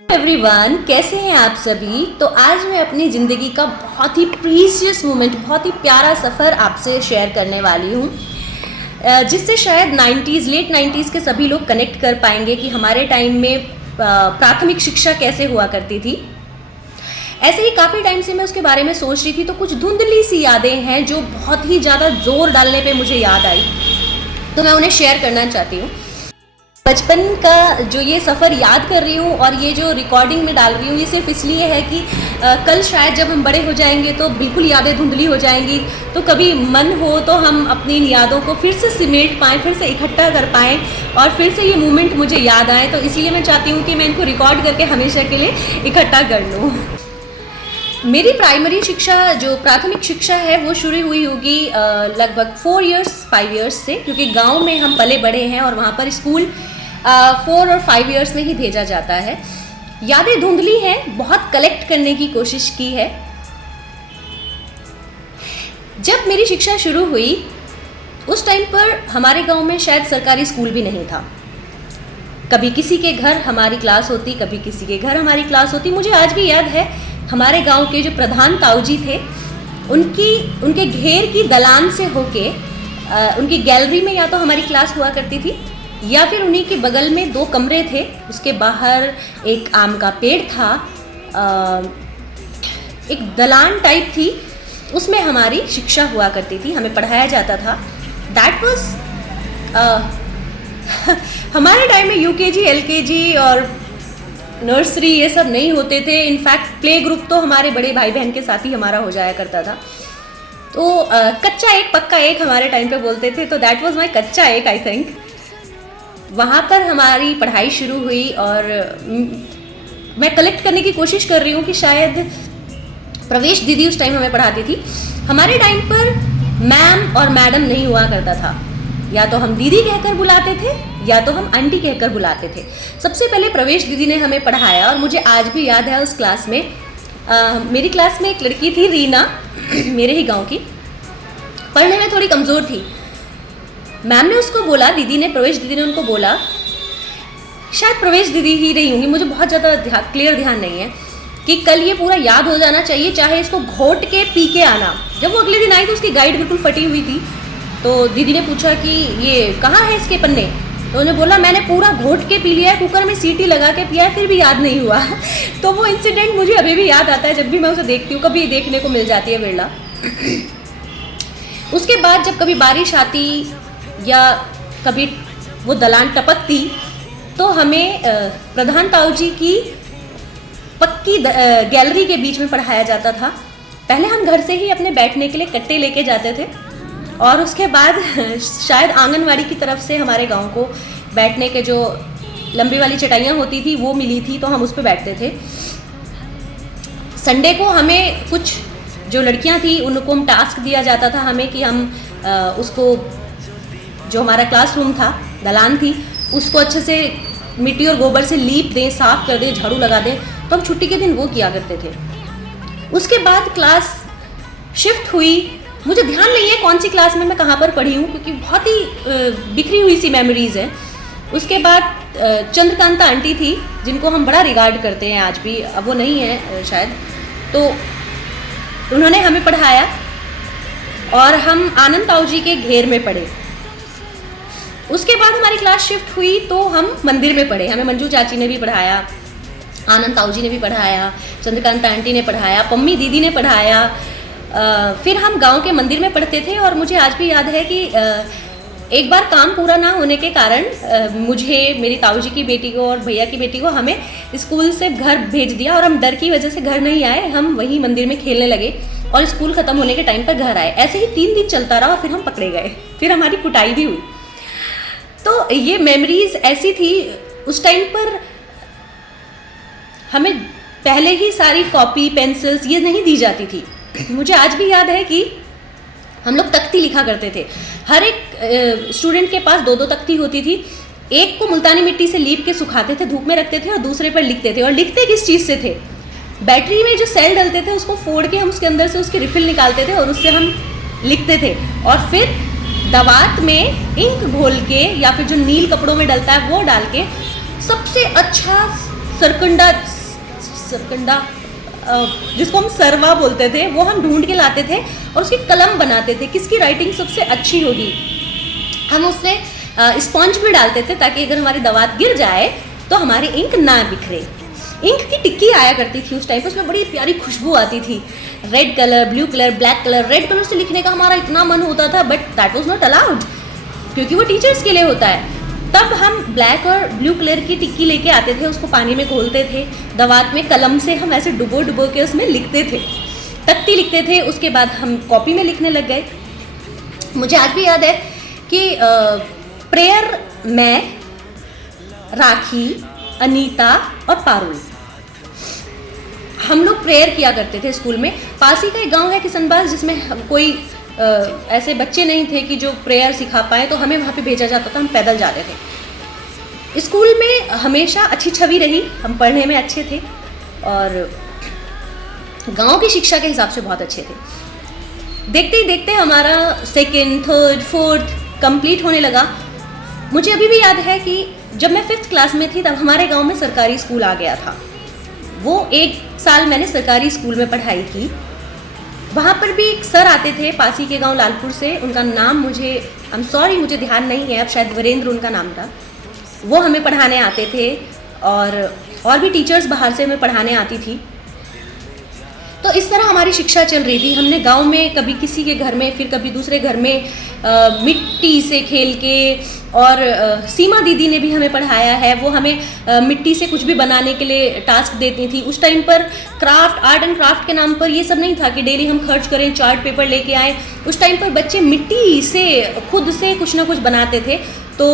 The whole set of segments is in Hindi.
एवरीवन, कैसे हैं आप सभी। तो आज मैं अपनी ज़िंदगी का बहुत ही प्रीशियस मोमेंट, बहुत ही प्यारा सफ़र आपसे शेयर करने वाली हूँ, जिससे शायद लेट 90s के सभी लोग कनेक्ट कर पाएंगे कि हमारे टाइम में प्राथमिक शिक्षा कैसे हुआ करती थी। ऐसे ही काफ़ी टाइम से मैं उसके बारे में सोच रही थी, तो कुछ धुंधली सी यादें हैं जो बहुत ही ज़्यादा जोर डालने पे मुझे याद आई, तो मैं उन्हें शेयर करना चाहती हूँ। बचपन का जो ये सफ़र याद कर रही हूँ और ये जो रिकॉर्डिंग में डाल रही हूँ, ये सिर्फ इसलिए है कि कल शायद जब हम बड़े हो जाएंगे तो बिल्कुल यादें धुंधली हो जाएंगी, तो कभी मन हो तो हम अपनी इन यादों को फिर से सिमेट पाएँ, फिर से इकट्ठा कर पाएँ और फिर से ये मोमेंट मुझे याद आए। तो इसीलिए मैं चाहती हूँ कि मैं इनको रिकॉर्ड करके हमेशा के लिए इकट्ठा कर लूँ। मेरी प्राइमरी शिक्षा, जो प्राथमिक शिक्षा है, वो शुरू हुई होगी लगभग 5 इयर्स से, क्योंकि गांव में हम पले बड़े हैं और वहाँ पर स्कूल 4 और 5 इयर्स में ही भेजा जाता है। यादें धुंधली हैं, बहुत कलेक्ट करने की कोशिश की है। जब मेरी शिक्षा शुरू हुई उस टाइम पर हमारे गांव में शायद सरकारी स्कूल भी नहीं था। कभी किसी के घर हमारी क्लास होती, कभी किसी के घर हमारी क्लास होती। मुझे आज भी याद है, हमारे गांव के जो प्रधान ताऊजी थे, उनके घेर की दलान से होके उनकी गैलरी में या तो हमारी क्लास हुआ करती थी या फिर उन्हीं के बगल में 2 कमरे थे, उसके बाहर एक आम का पेड़ था, एक दलान टाइप थी, उसमें हमारी शिक्षा हुआ करती थी, हमें पढ़ाया जाता था। दैट वाज हमारे टाइम में यूकेजी, एलकेजी और नर्सरी ये सब नहीं होते थे। इनफैक्ट प्ले ग्रुप तो हमारे बड़े भाई बहन के साथ ही हमारा हो जाया करता था। तो कच्चा एक पक्का एक हमारे टाइम पे बोलते थे, तो दैट वाज माय कच्चा एक, आई थिंक। वहाँ पर हमारी पढ़ाई शुरू हुई और मैं कलेक्ट करने की कोशिश कर रही हूँ कि शायद प्रवेश दीदी उस टाइम हमें पढ़ाती थी। हमारे टाइम पर मैम और मैडम नहीं हुआ करता था, या तो हम दीदी कहकर बुलाते थे या तो हम आंटी कहकर बुलाते थे। सबसे पहले प्रवेश दीदी ने हमें पढ़ाया और मुझे आज भी याद है, उस क्लास में मेरी क्लास में एक लड़की थी, रीना, मेरे ही गाँव की, पढ़ने में थोड़ी कमज़ोर थी। मैम ने उसको बोला, प्रवेश दीदी ने उनको बोला, शायद प्रवेश दीदी ही रही होंगी, मुझे बहुत ज़्यादा क्लियर ध्यान नहीं है, कि कल ये पूरा याद हो जाना चाहिए, चाहे इसको घोट के पी के आना। जब वो अगले दिन आई तो उसकी गाइड बिल्कुल फटी हुई थी। तो दीदी ने पूछा कि ये कहाँ है इसके पन्ने, तो उन्होंने बोला मैंने पूरा घोट के पी लिया है, कुकर में सीटी लगा के पिया है, फिर भी याद नहीं हुआ। तो वो इंसिडेंट मुझे अभी भी याद आता है, जब भी मैं उसे देखती हूँ, कभी देखने को मिल जाती है बिरला। उसके बाद जब कभी बारिश आती या कभी वो दलान टपकती, तो हमें प्रधान ताऊजी की पक्की गैलरी के बीच में पढ़ाया जाता था। पहले हम घर से ही अपने बैठने के लिए कट्टे लेके जाते थे और उसके बाद शायद आंगनवाड़ी की तरफ से हमारे गांव को बैठने के जो लंबी वाली चटाइयाँ होती थी वो मिली थी, तो हम उस पर बैठते थे। संडे को हमें कुछ जो लड़कियां थी उनको हम टास्क दिया जाता था हमें कि हम उसको, जो हमारा क्लासरूम था, दलान थी, उसको अच्छे से मिट्टी और गोबर से लीप दें, साफ कर दें, झाड़ू लगा दें। तो हम छुट्टी के दिन वो किया करते थे। उसके बाद क्लास शिफ्ट हुई, मुझे ध्यान नहीं है कौन सी क्लास में मैं कहाँ पर पढ़ी हूँ, क्योंकि बहुत ही बिखरी हुई सी मेमोरीज़ हैं। उसके बाद चंद्रकांता आंटी थी, जिनको हम बड़ा रिगार्ड करते हैं आज भी, अब वो नहीं है शायद, तो उन्होंने हमें पढ़ाया और हम आनंद ताऊजी के घेर में पढ़े। उसके बाद हमारी क्लास शिफ्ट हुई तो हम मंदिर में पढ़े। हमें मंजू चाची ने भी पढ़ाया, आनंद ताऊजी ने भी पढ़ाया, चंद्रकांता आंटी ने पढ़ाया, पम्मी दीदी ने पढ़ाया। फिर हम गांव के मंदिर में पढ़ते थे और मुझे आज भी याद है कि एक बार काम पूरा ना होने के कारण मुझे, मेरी ताऊजी की बेटी को और भैया की बेटी को हमें स्कूल से घर भेज दिया और हम डर की वजह से घर नहीं आए। हम वहीं मंदिर में खेलने लगे और स्कूल ख़त्म होने के टाइम पर घर आए। ऐसे ही 3 दिन चलता रहा और फिर हम पकड़े गए, फिर हमारी कुटाई भी हुई। तो ये मेमोरीज़ ऐसी थी। उस टाइम पर हमें पहले ही सारी कॉपी, पेंसिल्स ये नहीं दी जाती थी। मुझे आज भी याद है कि हम लोग तख्ती लिखा करते थे। हर एक स्टूडेंट के पास 2-2 तख्ती होती थी। एक को मुल्तानी मिट्टी से लीप के सुखाते थे, धूप में रखते थे, और दूसरे पर लिखते थे। और लिखते किस चीज़ से थे? बैटरी में जो सेल डलते थे उसको फोड़ के हम उसके अंदर से उसकी रिफिल निकालते थे और उससे हम लिखते थे। और फिर दवात में इंक घोल के या फिर जो नील कपड़ों में डलता है वो डाल के सबसे अच्छा सरकंडा सरकंडा जिसको हम सरवा बोलते थे, वो हम ढूंढ के लाते थे और उसकी कलम बनाते थे, किसकी राइटिंग सबसे अच्छी होगी। हम उससे स्पॉन्ज भी डालते थे ताकि अगर हमारी दवात गिर जाए तो हमारी इंक ना बिखरे। इंक की टिक्की आया करती थी उस टाइम पर, उसमें बड़ी प्यारी खुशबू आती थी। Red colour, blue colour, black colour, red colour से लिखने का हमारा इतना मन होता था, but that was not allowed क्योंकि वो टीचर्स के लिए होता है। तब हम ब्लैक और ब्लू कलर की टिक्की लेके आते थे, उसको पानी में घोलते थे, दवात में कलम से हम ऐसे डुबो डुबो के उसमें लिखते थे, तख्ती लिखते थे। उसके बाद हम कॉपी में लिखने लग गए। मुझे आज भी याद है कि प्रेयर मैं, राखी, अनीता और पारुल हम लोग प्रेयर किया करते थे स्कूल में। पास ही का एक गांव है किसनबाज, जिसमें कोई ऐसे बच्चे नहीं थे कि जो प्रेयर सिखा पाए, तो हमें वहाँ पे भेजा जाता था, हम पैदल जाते थे। स्कूल में हमेशा अच्छी छवि रही, हम पढ़ने में अच्छे थे और गांव की शिक्षा के हिसाब से बहुत अच्छे थे। देखते ही देखते हमारा सेकेंड, थर्ड, फोर्थ कंप्लीट होने लगा। मुझे अभी भी याद है कि जब मैं 5th क्लास में थी तब हमारे गांव में सरकारी स्कूल आ गया था। वो 1 साल मैंने सरकारी स्कूल में पढ़ाई की। वहाँ पर भी एक सर आते थे पासी के गांव लालपुर से, उनका नाम मुझे मुझे ध्यान नहीं है, अब शायद वीरेंद्र उनका नाम था। वो हमें पढ़ाने आते थे और भी टीचर्स बाहर से हमें पढ़ाने आती थी। तो इस तरह हमारी शिक्षा चल रही थी। हमने गांव में कभी किसी के घर में, फिर कभी दूसरे घर में मिट्टी से खेल के, और सीमा दीदी ने भी हमें पढ़ाया है। वो हमें मिट्टी से कुछ भी बनाने के लिए टास्क देती थी। उस टाइम पर आर्ट एंड क्राफ्ट के नाम पर ये सब नहीं था कि डेली हम खर्च करें, चार्ट पेपर लेके आए। उस टाइम पर बच्चे मिट्टी से खुद से कुछ ना कुछ बनाते थे। तो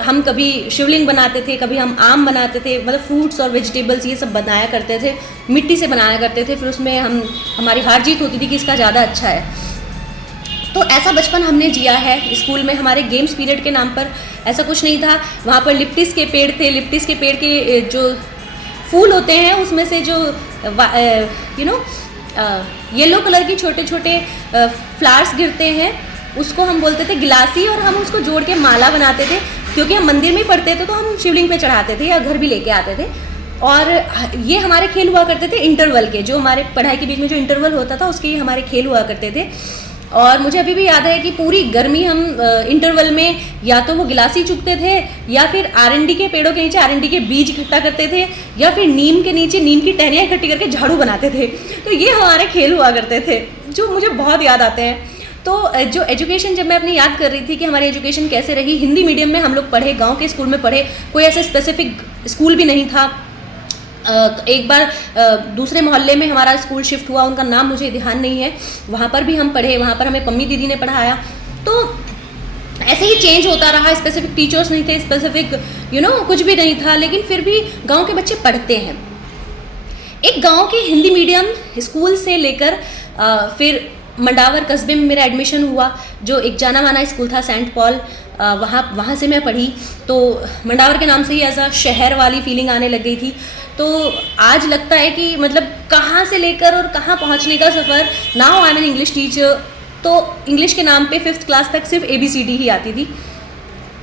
हम कभी शिवलिंग बनाते थे, कभी हम आम बनाते थे, मतलब फ्रूट्स और वेजिटेबल्स ये सब बनाया करते थे, मिट्टी से बनाया करते थे। फिर उसमें हमारी हार जीत होती थी कि इसका ज़्यादा अच्छा है। तो ऐसा बचपन हमने जिया है। स्कूल में हमारे गेम्स पीरियड के नाम पर ऐसा कुछ नहीं था। वहाँ पर लिप्टिस के पेड़ थे, लिप्टिस के पेड़ के जो फूल होते हैं उसमें से जो येलो कलर के छोटे छोटे फ्लावर्स गिरते हैं, उसको हम बोलते थे गिलासी, और हम उसको जोड़ के माला बनाते थे। क्योंकि हम मंदिर में पढ़ते थे तो हम शिवलिंग पे चढ़ाते थे या घर भी लेके आते थे। और ये हमारे खेल हुआ करते थे इंटरवल के, जो हमारे पढ़ाई के बीच में जो इंटरवल होता था उसके ये हमारे खेल हुआ करते थे। और मुझे अभी भी याद है कि पूरी गर्मी हम इंटरवल में या तो वो गिलासी चुगते थे, या फिर आरंडी के पेड़ों के नीचे आरंडी के बीज इकट्ठा करते थे, या फिर नीम के नीचे नीम की टहनियाँ इकट्ठी करके झाड़ू बनाते थे। तो ये हमारे खेल हुआ करते थे जो मुझे बहुत याद आते हैं। तो जो एजुकेशन, जब मैं अपनी याद कर रही थी कि हमारी एजुकेशन कैसे रही, हिंदी मीडियम में हम लोग पढ़े, गांव के स्कूल में पढ़े, कोई ऐसे स्पेसिफिक स्कूल भी नहीं था। एक बार दूसरे मोहल्ले में हमारा स्कूल शिफ्ट हुआ, उनका नाम मुझे ध्यान नहीं है, वहाँ पर भी हम पढ़े, वहाँ पर हमें पम्मी दीदी ने पढ़ाया। तो ऐसे ही चेंज होता रहा। स्पेसिफिक टीचर्स नहीं थे, स्पेसिफिक कुछ भी नहीं था, लेकिन फिर भी गांव के बच्चे पढ़ते हैं। एक गांव के हिंदी मीडियम स्कूल से लेकर फिर मंडावर कस्बे में मेरा एडमिशन हुआ, जो एक जाना माना स्कूल था, सेंट पॉल। वहाँ से मैं पढ़ी। तो मंडावर के नाम से ही ऐसा शहर वाली फीलिंग आने लग गई थी। तो आज लगता है कि मतलब कहाँ से लेकर और कहाँ पहुँचने का सफ़र। Now I am an English teacher. तो इंग्लिश के नाम पे 5th क्लास तक सिर्फ ABCD ही आती थी,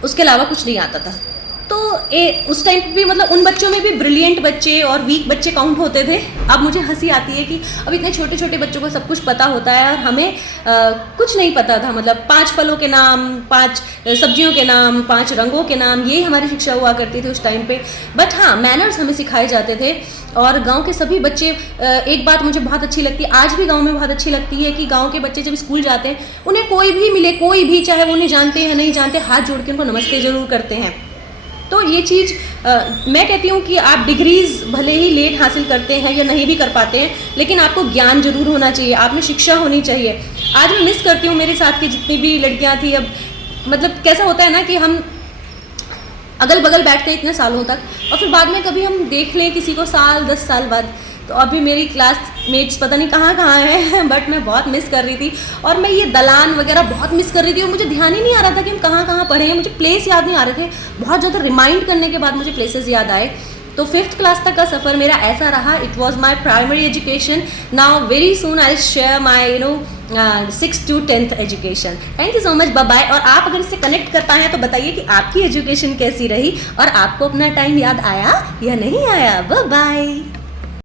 उसके अलावा कुछ नहीं आता था। तो उस टाइम भी मतलब उन बच्चों में भी ब्रिलियंट बच्चे और वीक बच्चे काउंट होते थे। अब मुझे हंसी आती है कि अब इतने छोटे छोटे बच्चों को सब कुछ पता होता है और हमें कुछ नहीं पता था। मतलब 5 फलों के नाम, 5 सब्जियों के नाम, 5 रंगों के नाम, यही हमारी शिक्षा हुआ करती थी उस टाइम पे। बट हाँ, मैनर्स हमें सिखाए जाते थे। और गांव के सभी बच्चे, एक बात मुझे बहुत अच्छी लगती है, आज भी गांव में बहुत अच्छी लगती है कि गांव के बच्चे जब स्कूल जाते हैं, उन्हें कोई भी मिले, कोई भी, चाहे वो उन्हें जानते हैं नहीं जानते, हाथ जोड़ के उनको नमस्ते ज़रूर करते हैं। तो ये चीज़ मैं कहती हूँ कि आप डिग्रीज़ भले ही लेट हासिल करते हैं या नहीं भी कर पाते हैं, लेकिन आपको ज्ञान जरूर होना चाहिए, आप में शिक्षा होनी चाहिए। आज मैं मिस करती हूँ मेरे साथ की जितनी भी लड़कियाँ थी। अब मतलब कैसा होता है ना कि हम अगल बगल बैठते हैं इतने सालों तक, और फिर बाद में कभी हम देख लें किसी को 10 साल बाद, तो अभी मेरी क्लासमेट्स पता नहीं कहाँ कहाँ हैं। बट मैं बहुत मिस कर रही थी, और मैं ये दलान वगैरह बहुत मिस कर रही थी, और मुझे ध्यान ही नहीं आ रहा था कि हम कहाँ कहाँ पढ़े हैं। मुझे प्लेस याद नहीं आ रहे थे। बहुत ज़्यादा रिमाइंड करने के बाद मुझे प्लेसेस याद आए। तो 5th क्लास तक का सफ़र मेरा ऐसा रहा। It was my primary education. Now very soon I share my 6 to 10th education. Thank you so much, bye bye. और आप अगर इससे कनेक्ट कर पाए हैं तो बताइए कि आपकी एजुकेशन कैसी रही और आपको अपना टाइम याद आया या नहीं आया। Bye bye.